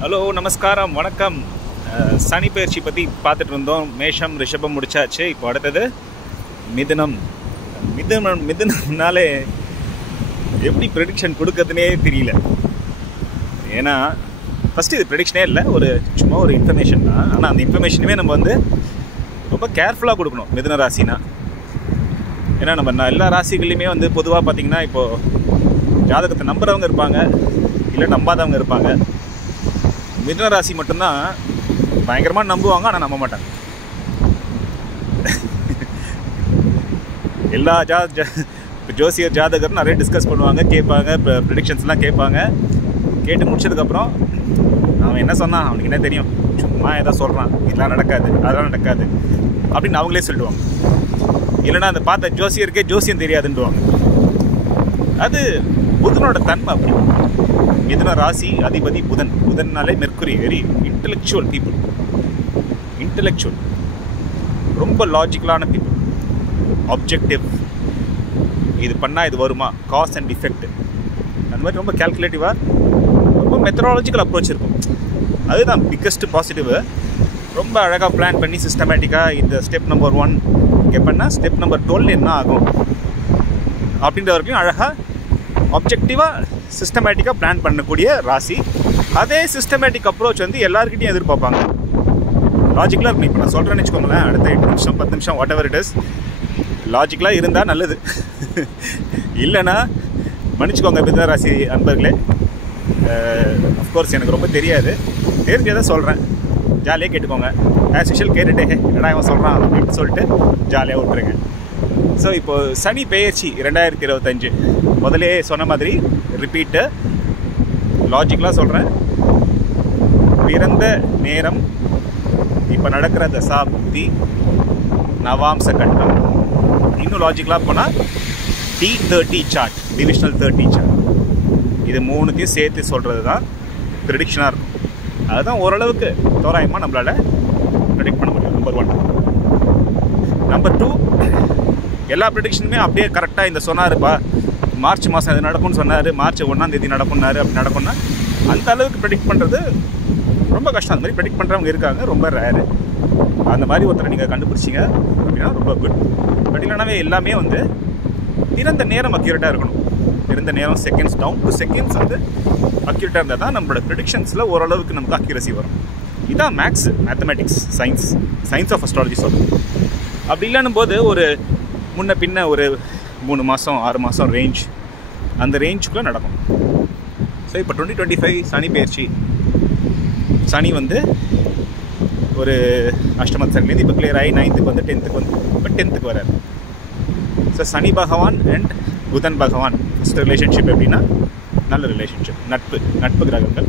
Hello, நமஸ்காரம், வணக்கம். சனி பயிற்சி பற்றி பார்த்துட்டு இருந்தோம். மேஷம் ரிஷபம் முடிச்சாச்சு. இப்போ அடுத்தது மிதுனம். மிதுனம்னாலே எப்படி ப்ரெடிக்ஷன் கொடுக்கறதுனே தெரியல. ஏன்னா ஃபஸ்ட்டு இது ப்ரெடிக்ஷனே இல்லை, சும்மா ஒரு இன்ஃபர்மேஷன் தான். ஆனால் அந்த இன்ஃபர்மேஷனுமே நம்ம ரொம்ப கேர்ஃபுல்லாக கொடுக்கணும் மிதுன ராசினா. ஏன்னா நம்ம எல்லா ராசிகள்லையுமே பொதுவாக பார்த்திங்கன்னா இப்போது ஜாதகத்தை நம்புறவங்க இருப்பாங்க, இல்லை நம்பாதவங்க இருப்பாங்க. மிதுன ராசி மட்டும்தான் பயங்கரமாக நம்புவாங்க, ஆனால் நம்ப மாட்டாங்க. எல்லா ஜோசியர் ஜாதகரும் நிறைய டிஸ்கஸ் பண்ணுவாங்க, கேட்பாங்க, ப்ரெடிக்ஷன்ஸ்லாம் கேட்பாங்க. கேட்டு முடிச்சதுக்கப்புறம் அவன் என்ன சொன்னான், அவனுக்கு என்ன தெரியும், சும்மா ஏதோ சொல்கிறான், இதெல்லாம் நடக்காது, அதெல்லாம் நடக்காது அப்படின்னு அவங்களே சொல்லிடுவாங்க. இல்லைன்னா அந்த பார்த்த ஜோசியருக்கே ஜோசியம் தெரியாதுன்னுவாங்க. அது புதனோட தன்மை அப்படி. மிதுன ராசி அதிபதி புதன்னாலே Mercury, very intellectual people. Intellectual, ரொம்ப லாஜிக்கலான பீப்புள். ஆப்ஜெக்டிவ், இது பண்ணால் இது வருமா, காஸ் அண்ட் எஃபெக்ட், அந்த மாதிரி ரொம்ப கேல்குலேட்டிவாக, ரொம்ப மெத்தடாலஜிக்கல் அப்ரோச் இருக்கும். அதுதான் பிக்கஸ்ட் பாசிட்டிவ். ரொம்ப அழகாக பிளான் பண்ணி சிஸ்டமேட்டிக்காக இந்த ஸ்டெப் நம்பர் 1 இங்கே பண்ணால் ஸ்டெப் நம்பர் 12 என்ன ஆகும் அப்படின்ற வரைக்கும் அழகாக ஆப்ஜெக்டிவாக சிஸ்டமேட்டிக்காக பிளான் பண்ணக்கூடிய ராசி. அதே சிஸ்டமேட்டிக் அப்ரோச் எல்லாருக்கிட்டையும் எதிர்பார்ப்பாங்க. லாஜிக்கலாக இருக்கும். இப்போ நான் சொல்கிறேன்னு வச்சுக்கோங்களேன், அடுத்த 8 நிமிஷம் 10 நிமிஷம் வாட் எவர் இட் இஸ், லாஜிக்கலாக இருந்தால் நல்லது. இல்லைன்னா மன்னிச்சுக்கோங்க மிதுன ராசி அன்பர்களே. அஃப்கோர்ஸ் எனக்கு ரொம்ப தெரிஞ்சதை சொல்கிறேன், ஜாலியாக கேட்டுக்கோங்க. ஆஸ் யூஷுவல் கேட்டுட்டே என்னடா இவன் சொல்கிறான் அப்படின்னு சொல்லிட்டு ஜாலியாக விட்டுருங்க. ஸோ இப்போது சனி பெயர்ச்சி 2025 முதலே சொன்ன மாதிரி ரிப்பீட்டு லாஜிக்கலாக சொல்கிறேன். பிறந்த நேரம், இப்போ நடக்கிற தசா புக்தி, நவாம்ச கட்டம், இன்னும் லாஜிக்கலாக போனால் D30 சார்ட், டிவிஷனல் 30 சார்ட், இது 3த்தையும் சேர்த்து சொல்கிறது தான் ப்ரெடிக்ஷனாக இருக்கும். அதுதான் ஓரளவுக்கு தோராயமாக நம்மளால் ப்ரெடிக்ட் பண்ண முடியும். நம்பர் 1. நம்பர் 2, எல்லா ப்ரெடிக்ஷனுமே அப்படியே கரெக்டாக இந்த சொன்னாருப்பா, மார்ச் மாதம் இது நடக்கும்னு சொன்னார், மார்ச் 1ஆம் தேதி நடக்கும்னாரு, அப்படி நடக்கும்னா அந்த அளவுக்கு ப்ரெடிக்ட் பண்ணுறது ரொம்ப கஷ்டம். அந்த மாதிரி ப்ரெடிக்ட் பண்ணுறவங்க இருக்காங்க, ரொம்ப ரேரு. அந்த மாதிரி ஒருத்தரை நீங்கள் கண்டுபிடிச்சிங்க அப்படின்னா ரொம்ப குட். பட் இல்லைனாவே எல்லாமே பிறந்த நேரம் அக்யூரேட்டாக இருக்கணும். பிறந்த நேரம் செகண்ட்ஸ், டவுன் டு செகண்ட்ஸ் அக்யூரேட்டாக இருந்தால் தான் நம்மளோட ப்ரெடிக்ஷன்ஸில் ஓரளவுக்கு நமக்கு அக்யூரசி வரும். இதுதான் maths, mathematics, science of astrology சொல்லுவோம். அப்படி இல்லைன்னும் போது ஒரு முன்ன பின்ன ஒரு 3 மாதம் 6 மாதம் ரேஞ்ச், அந்த ரேஞ்சுக்குள்ளே நடக்கும். ஸோ இப்போ 2025 சனி பயிற்சி. சனி ஒரு அஷ்டமத்திலேருந்து இப்போ கிளியர் ஆகி 9th 10th இப்போ 10th வராரு. ஸோ சனி பகவான் அண்ட் புதன் பகவான் ஃபஸ்ட் ரிலேஷன்ஷிப் எப்படின்னா நல்ல ரிலேஷன்ஷிப், நட்பு கிரகங்கள்.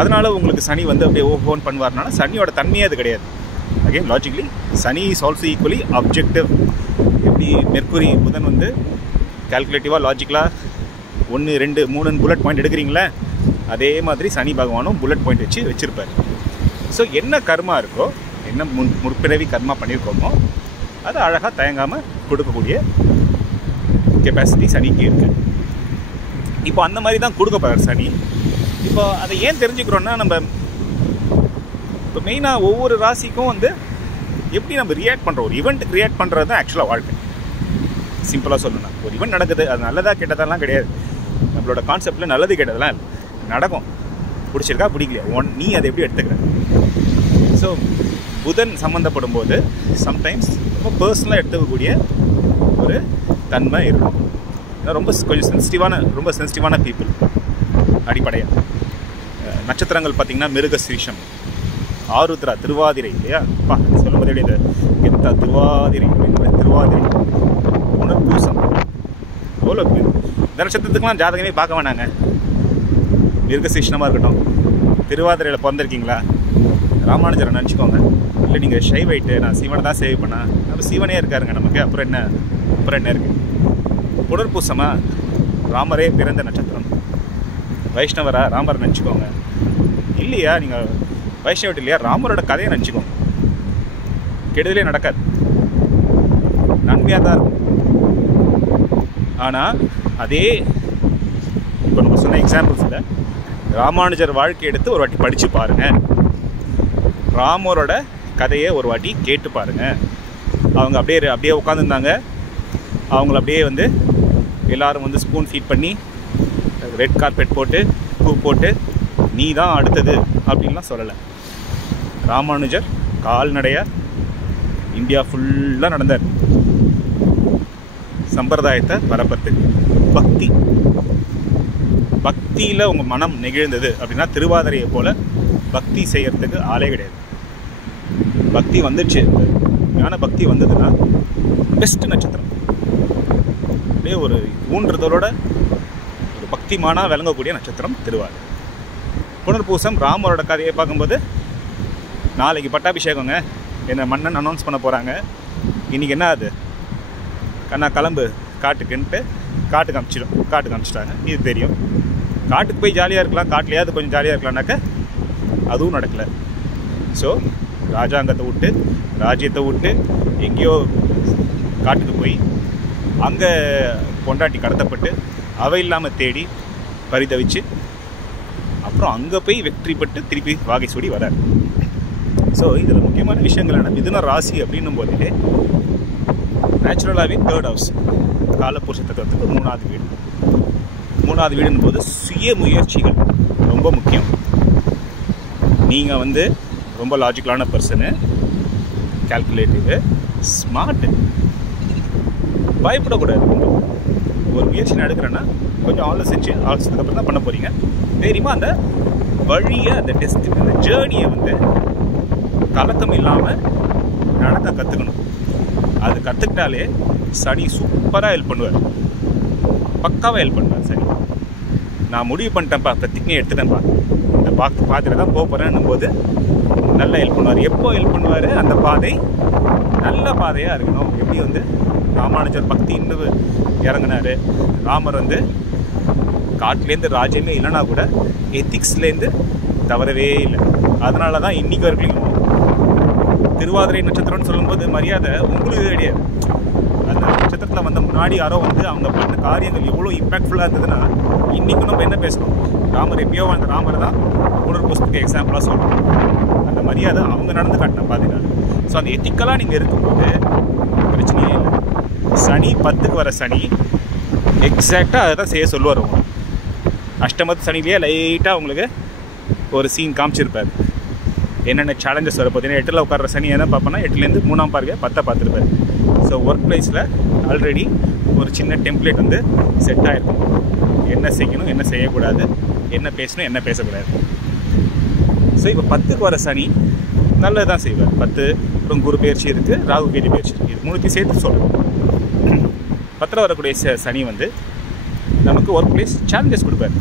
அதனால் உங்களுக்கு சனி அப்படியே ஓஹோன் பண்ணுவார்னால சனியோட தன்மையே அது கிடையாது. Again logically Shani is also equally objective. எப்படி மெர்க்குரி புதன் கால்குலேட்டிவாக லாஜிக்கலாக 1 2 3 புல்லட் பாயிண்ட் எடுக்கிறீங்களே, அதே மாதிரி சனி பகவானும் புல்லட் பாயிண்ட் வச்சுருப்பார். ஸோ என்ன கர்மா இருக்கோ, என்ன முற்பிறவி கர்மா பண்ணியிருக்கோமோ அதை அழகாக தயங்காமல் கொடுக்கக்கூடிய கெப்பாசிட்டி சனிக்கு இருக்குது. இப்போ அந்த மாதிரி தான் கொடுக்க போகிறார் சனி. இப்போ அதை ஏன் தெரிஞ்சுக்கிறோன்னா, நம்ம இப்போ மெயினாக ஒவ்வொரு ராசிக்கும் எப்படி நம்ம ரியாக்ட் பண்ணுறோம், ஒரு ஈவெண்ட்டுக்கு ரியாக்ட் பண்ணுறது தான் ஆக்சுவலாக வாழ்க்கை. சிம்பிளாக சொல்லணும்னா ஒரு ஈவெண்ட் நடக்குது, அது நல்லதாக கெட்டதெல்லாம் கிடையாது. நம்மளோட கான்செப்டில் நல்லது கெட்டதெல்லாம் இல்லை, நடக்கும். பிடிச்சிருக்கா பிடிக்கலையா, நீ அதை எப்படி எடுத்துக்கிற. ஸோ புதன் சம்மந்தப்படும் போது சம்டைம்ஸ் ரொம்ப பர்சனலாக எடுத்துக்கக்கூடிய ஒரு தன்மை இருக்கும். ஏன்னா கொஞ்சம் சென்சிட்டிவான பீப்புள். அடிப்படையாக நட்சத்திரங்கள் பார்த்திங்கன்னா மிருகசீரிஷம், ஆருத்ரா, திருவாதிரை இல்லையா, சொல்லும்போது இந்த கெத்தா திருவாதிரை, புனர்பூசம், எவ்வளோ இந்த நட்சத்திரத்துக்குலாம் ஜாதகமே பார்க்க வேணாங்க. மிருகசீஷனமாக இருக்கட்டும், திருவாதிரையில் பிறந்திருக்கீங்களா, ராமானுஜரை நினச்சிக்கோங்க. இல்லை நீங்கள் ஷைவைட்டு, நான் சிவனை தான் சேவ் பண்ணேன், அப்போ சிவனே இருக்காருங்க நமக்கு, அப்புறம் என்ன இருக்குது. புனர்பூசமாக ராமரே பிறந்த நட்சத்திரம். வைஷ்ணவரா, ராமரை நினச்சிக்கோங்க. இல்லையா நீங்கள் வைஷ்ணவட்டு இல்லையா, ராமரோட கதையை நினச்சிக்கோங்க. கெடுதலே நடக்காது, நன்மையாக தான் இருக்கும். ஆனால் அதே இப்போ நம்ம சொன்ன எக்ஸாம்பிள்ஸில் ராமானுஜர் வாழ்க்கை எடுத்து ஒரு வாட்டி படித்து பாருங்கள். ராமரோட கதையை ஒரு வாட்டி கேட்டு பாருங்கள். அவங்க அப்படியே உட்காந்துருந்தாங்க. அவங்கள அப்படியே வந்து எல்லோரும் வந்து ஸ்பூன் ஃபீட் பண்ணி ரெட் கார்பெட் போட்டு பூ போட்டு நீ தான் அடுத்தது அப்படின்லாம் சொல்லலை. ராமானுஜர் கால்நடையாக இந்தியா ஃபுல்லாக நடந்தார். சம்பிரதாயத்தை பரப்புறதுக்கு பக்தியில் உங்கள் மனம் நெகிழ்ந்தது அப்படின்னா திருவாதிரையை போல் பக்தி செய்கிறதுக்கு ஆளே கிடையாது. பக்தி வந்துடுச்சு, ஞான பக்தி வந்ததுன்னா பெஸ்ட் நட்சத்திரம். அப்படியே ஒரு ஊன்றதோட ஒரு பக்திமானாக விளங்கக்கூடிய நட்சத்திரம் திருவாதிரை. புனர்பூசம் ராமரோட கதையை பார்க்கும்போது நாளைக்கு பட்டாபிஷேகங்க, என்னை மன்னன் அனௌன்ஸ் பண்ண போகிறாங்க. இன்றைக்கி என்ன அது கண்ணா கிளம்பு காட்டுக்குன்ட்டு காட்டுக்கு அனுப்பிச்சிட்டாங்க. இது தெரியும். காட்டுக்கு போய் ஜாலியாக இருக்கலாம், காட்டிலையாவது கொஞ்சம் ஜாலியாக இருக்கலாம்னாக்க அதுவும் நடக்கலை. ஸோ ராஜாங்கத்தை விட்டு ராஜ்யத்தை விட்டு எங்கேயோ காட்டுக்கு போய் அங்கே பொண்டாட்டி கடத்தப்பட்டு அவை இல்லாமல் தேடி பரிதவிச்சு அப்புறம் அங்கே போய் வெற்றி பெற்று திருப்பி வாகை சூடி வரார். ஸோ இதில் முக்கியமான விஷயங்களான மிதுன ராசி அப்படின்னும் போதே நேச்சுரலாகவே 3rd ஹவுஸ் காலபுருஷ தத்துவத்துக்கு 3வது வீடு. 3வது வீடுன்னு போது சுய முயற்சிகள் ரொம்ப முக்கியம். நீங்கள் வந்து ரொம்ப லாஜிக்கலான பர்சனு, கால்குலேட்டிவு, ஸ்மார்ட்டு, பயப்படக்கூடாது. ஒரு முயற்சி எடுக்கிறேன்னா கொஞ்சம் ஆலோசிச்சதுக்கப்புறம் தான் பண்ண போகிறீங்க. தெரியுமா அந்த வழியை, அந்த அந்த ஜேர்னியை வந்து கலக்கம் இல்லாமல் நடக்க கற்றுக்கணும். அது கற்றுக்கிட்டாலே சனி சூப்பராக ஹெல்ப் பண்ணுவார், பக்காவாக ஹெல்ப் பண்ணுவார் சனி. நான் முடிவு பண்ணிட்டேன்ப்பா, பிரதிஜை எடுத்துட்டேன்ப்பா, இந்த பாத்திரை தான் போக போகிறேன்னும் போது நல்லா ஹெல்ப் பண்ணுவார். எப்போ ஹெல்ப் பண்ணுவார்? அந்த பாதை நல்ல பாதையாக இருக்கணும். எப்படி வந்து ராமானுஜர் பக்தின்னு இறங்கினார். ராமர் வந்து காட்டிலேருந்து ராஜ்யமே இல்லைனா கூட எத்திக்ஸ்லேருந்து தவறவே இல்லை. அதனால தான் இன்றைக்கி வரைக்கும் திருவாதிரை நட்சத்திரம்னு சொல்லும்போது மரியாதை உங்களுக்கு கிடையாது. அந்த நட்சத்திரத்தில் வந்த முன்னாடி யாரோ வந்து அவங்க பண்ண காரியங்கள் எவ்வளோ இம்பேக்ட்ஃபுல்லாக இருந்ததுன்னா இன்றைக்கும் நம்ம என்ன பேசுகிறோம்? ராமர் எப்பயோ அந்த ராமரை தான் புனர்பூசத்துக்கு எக்ஸாம்பிளாக சொல்கிறோம். அந்த மரியாதை அவங்க நடந்து காட்டின பாதினால. ஸோ அந்த எத்திக்கலாக நீங்கள் இருக்கும்போது பிரச்சனையே இல்லை. சனி 10க்கு வர சனி எக்ஸாக்டாக அதை தான் செய்ய சொல்லுவார். அவங்க அஷ்டமத்து சனிலேயே லைட்டாக உங்களுக்கு ஒரு சீன் காமிச்சிருப்பார். என்னென்ன சேலஞ்சஸ் வர பார்த்தீங்கன்னா 8ல் உட்கார சனி என்ன பார்ப்போன்னா 8லேருந்து 3ஆம் பார்க்க 10 பார்த்துருப்பார். ஸோ ஒர்க் பிளேஸில் ஆல்ரெடி ஒரு சின்ன டெம்ப்ளேட் வந்து செட் ஆகிருக்கும். என்ன செய்யணும், என்ன செய்யக்கூடாது, என்ன பேசணும், என்ன பேசக்கூடாது. ஸோ இப்போ 10க்கு வர சனி நல்லது தான் செய்வார். 10 அப்புறம் குரு பயிற்சி இருக்குது, ராகு கேது பயிற்சி இருக்குது. இது 3த்தையும் சேர்த்து சொல்கிறோம். 10ல் வரக்கூடிய சனி வந்து நமக்கு ஒர்க் பிளேஸ் சேலஞ்சஸ் கொடுப்பார்.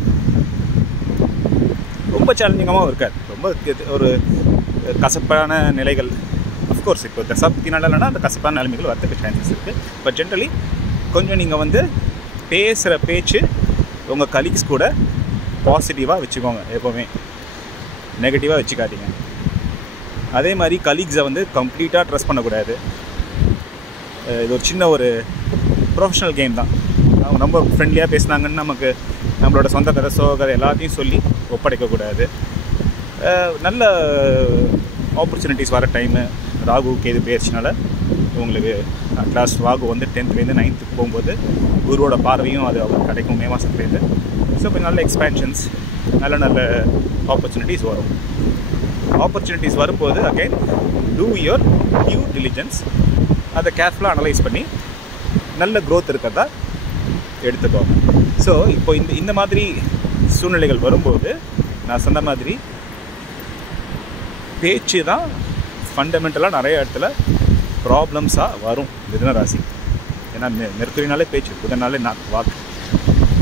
ரொம்ப சேலஞ்சிங்காகவும் இருக்காது. ரொம்ப ஒரு கசப்பான நிலைகள் அஃப்கோர்ஸ் இப்போ தசாப்தினால இல்லைனா அந்த கசப்பான நிலைமைகள் வரத்துக்கு சான்சஸ் இருக்குது. பட் ஜென்ரலி கொஞ்சம் நீங்கள் வந்து பேசுகிற பேச்சு உங்கள் கலீக்ஸ் கூட பாசிட்டிவாக வச்சுக்கோங்க. எப்போவுமே நெகட்டிவாக வச்சுக்காதீங்க. அதே மாதிரி கலீக்ஸை வந்து கம்ப்ளீட்டாக ட்ரஸ்ட் பண்ணக்கூடாது. இது ஒரு சின்ன ஒரு ப்ரொஃபஷனல் கேம் தான். அவங்க ரொம்ப ஃப்ரெண்ட்லியாக பேசுனாங்கன்னு நமக்கு நம்மளோட சொந்த கதை சோக கதை எல்லாத்தையும் சொல்லி ஒப்படைக்கக்கூடாது. நல்ல ஆப்பர்ச்சுனிட்டிஸ் வர டைமு ராகு கேது பயிற்சினால உங்களுக்கு கிளாஸ் ராகு வந்து 10th 9th போகும்போது குருவோட பார்வையும் அது அவருக்கு கிடைக்கும் மே மாதத்துலேருந்து. ஸோ இப்போ நல்ல எக்ஸ்பேன்ஷன்ஸ், நல்ல ஆப்பர்ச்சுனிட்டிஸ் வரும். ஆப்பர்ச்சுனிட்டிஸ் வரும்போது again do your due diligence. அதை கேர்ஃபுல்லாக அனலைஸ் பண்ணி நல்ல க்ரோத் இருக்கிறதா எடுத்துக்கோங்க. ஸோ இப்போ இந்த மாதிரி சூழ்நிலைகள் வரும்போது நான் சொன்ன மாதிரி பேச்சு தான் ஃபண்டமெண்டலாக நிறைய இடத்துல ப்ராப்ளம்ஸாக வரும் மிதுன ராசி. ஏன்னா மெர்க்குரினாலே பேச்சு, புதனாலே வாக்கு.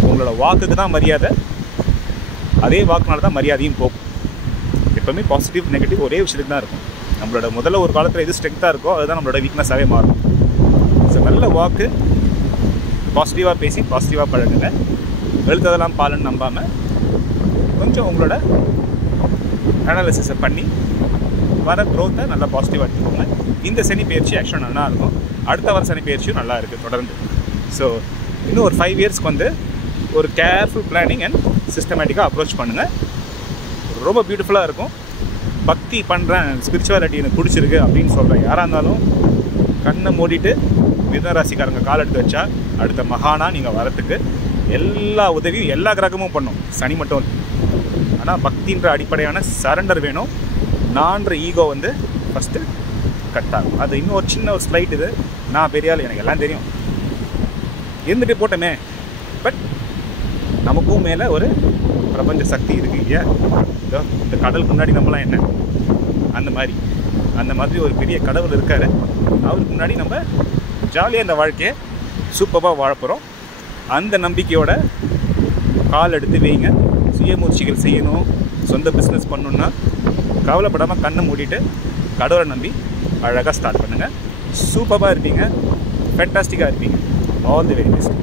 உங்களோட வாக்குக்கு தான் மரியாதை, அதே வாக்குனால தான் மரியாதையும் போகும். எப்போவுமே பாசிட்டிவ் நெகட்டிவ் ஒரே விஷயத்துக்கு தான் இருக்கும். நம்மளோட முதல்ல ஒரு காலத்தில் எது ஸ்ட்ரென்த்தாக இருக்கோ அதுதான் நம்மளோட வீக்னஸாகவே மாறும். ஸோ நல்ல வாக்கு, பாசிட்டிவாக பேசி பாசிட்டிவாக பழகுங்க. எழுத்ததெல்லாம் பாலன்னு நம்பாமல் கொஞ்சம் உங்களோட அனாலிசிஸை பண்ணி வர க்ரோத்தை நல்லா பாசிட்டிவாக எடுத்துக்கோங்க. இந்த சனி பயிற்சி ஆக்சுவலாக நல்லா இருக்கும். அடுத்த வர சனி பயிற்சியும் நல்லா இருக்குது தொடர்ந்து. ஸோ இன்னும் ஒரு 5 இயர்ஸ்க்கு வந்து ஒரு கேர்ஃபுல் பிளானிங் அண்ட் சிஸ்டமேட்டிக்காக அப்ரோச் பண்ணுங்கள். ரொம்ப பியூட்டிஃபுல்லாக இருக்கும். பக்தி பண்ணுறேன், ஸ்பிரிச்சுவாலிட்டி எனக்கு பிடிச்சிருக்கு அப்படின்னு சொல்கிறேன் யாராக இருந்தாலும் கண்ணை மூடிட்டு மிதுன ராசிக்காரங்க கால் எடுத்து வச்சா அடுத்த மகானா நீங்கள் வரத்துக்கு எல்லா உதவியும் எல்லா கிரகமும் பண்ணும், சனி மட்டும் இல்லை. ஆனால் பக்தின்ற அடிப்படையான சரண்டர் வேணும். நான்ற ஈகோ வந்து ஃபஸ்ட்டு கட் ஆகும். அது இன்னும் ஒரு சின்ன ஒரு ஸ்லைட். இது நான் பெரிய ஆள், எனக்கு எல்லாம் தெரியும் இருந்துட்டு போட்டோமே. பட் நமக்கும் மேலே ஒரு பிரபஞ்ச சக்தி இருக்குது இல்லையா? இந்த கடலுக்கு முன்னாடி நம்மளாம் என்ன, அந்த மாதிரி ஒரு பெரிய கடவுள் இருக்கார். அவருக்கு முன்னாடி நம்ம ஜாலியாக இந்த வாழ்க்கையை சூப்பராக வாழப்போகிறோம். அந்த நம்பிக்கையோட கால் எடுத்து வைங்க. சுய முயற்சிகள் செய்யணும், சொந்த பிஸ்னஸ் பண்ணணுன்னா கவலைப்படாமல் கண்ணை மூடிட்டு கடவுளை நம்பி அழகாக ஸ்டார்ட் பண்ணுங்கள். சூப்பராக இருப்பீங்க, ஃபேண்டாஸ்டிக்காக இருப்பீங்க. All the very best.